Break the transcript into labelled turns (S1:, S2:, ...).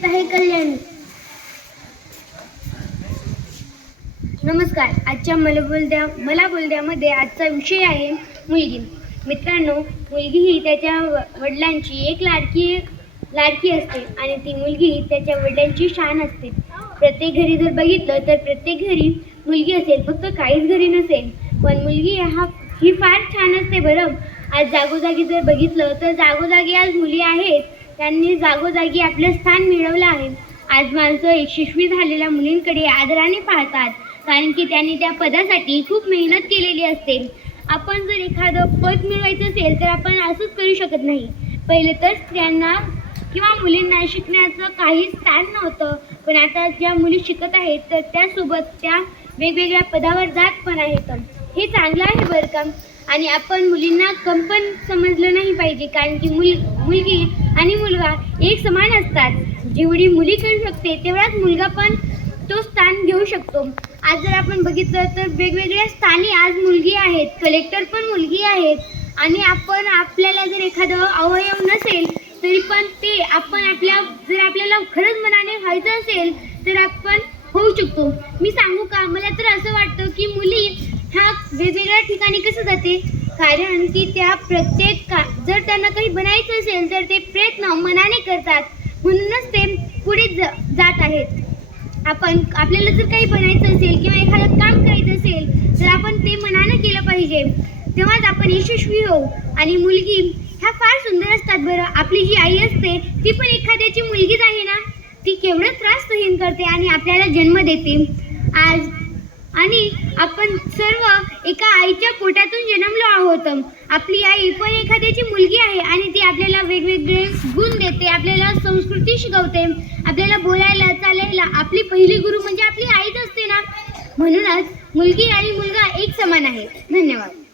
S1: येत आहे कल्याणी. नमस्कार आजच्या मला बोलद्या मला बोलद्यामध्ये आजचा विषय आहे मुलगी. मित्रांनो मुलगी ही त्याच्या व- वडिलांची एक लाडकी लाडकी असते आणि ती मुलगी त्याच्या वडिलांची शान असते. प्रत्येक घरी जर बघितलं तर प्रत्येक घरी मुलगी असेल फक्त काहीच घरी नसेल. पण मुलगी हा ही फार छान असते बरं. आज जागोजागी जर बघितलं तर जागोजागी आज मुली आहेत. त्यांनी जागोजागी आपलं स्थान मिळवलं आहे. आज माणसं यशस्वी झालेल्या मुलींकडे आदराने पाहतात कारण की त्यांनी त्या पदासाठी खूप मेहनत केलेली असते. आपण जर एखादं पद मिळवायचं असेल तर आपण असंच करू शकत नाही. पहिले तर स्त्रियांना किंवा मुलींना शिकण्याचं काही स्थान नव्हतं पण आता ज्या मुली शिकत आहेत तर त्यासोबत त्या वेगवेगळ्या पदावर जात पण आहेत. हे चांगलं आहे बरं का. आणि आपण मुलींना कम पण समजलं नाही पाहिजे कारण की मुल मुलगी आणि मुलगा एक समान असतात. जेवढी मुली करू शकते तेवढाच मुलगा पण तो स्थान घेऊ शकतो. आज जर आपण बघितलं तर वेगवेगळ्या स्थानी आज मुलगी आहेत कलेक्टर पण मुलगी आहेत. आणि आपण आपल्याला जर एखादं अवयव नसेल तरी पण ते आपण आपल्या जर आपल्याला खरंच मनाने व्हायचं असेल तर आपण होऊ शकतो. मी सांगू का? मला तर असं वाटतं की मुली वेगवेगळ्या ठिकाणी कसं जाते? कारण की त्या प्रत्येक का जर त्यांना काही बनायचं असेल तर ते प्रयत्न मनाने करतात. म्हणूनच ते पुढे ज- जात आहेत. आपण आपल्याला जर काही बनायचं असेल किंवा एखादं काम करायचं असेल तर आपण ते मनानं केलं पाहिजे. तेव्हाच आपण यशस्वी होऊ. आणि मुलगी ह्या फार सुंदर असतात बरं. आपली जी आई असते ती पण एखाद्याची मुलगीच आहे ना? ती केवढं त्रास सहन करते आणि आपल्याला जन्म देते. आज आणि आपण सर्व एका आईच्या पोटातून जन्मलो आहोत. आपली आई पण एखाद्याची मुलगी आहे आणि ती आपल्याला वेगवेगळे गुण देते आपल्याला संस्कृती शिकवते आपल्याला बोलायला चालायला. आपली पहिली गुरु म्हणजे आपली आईच असते ना? म्हणूनच मुलगी आणि मुलगा एक समान आहे. धन्यवाद.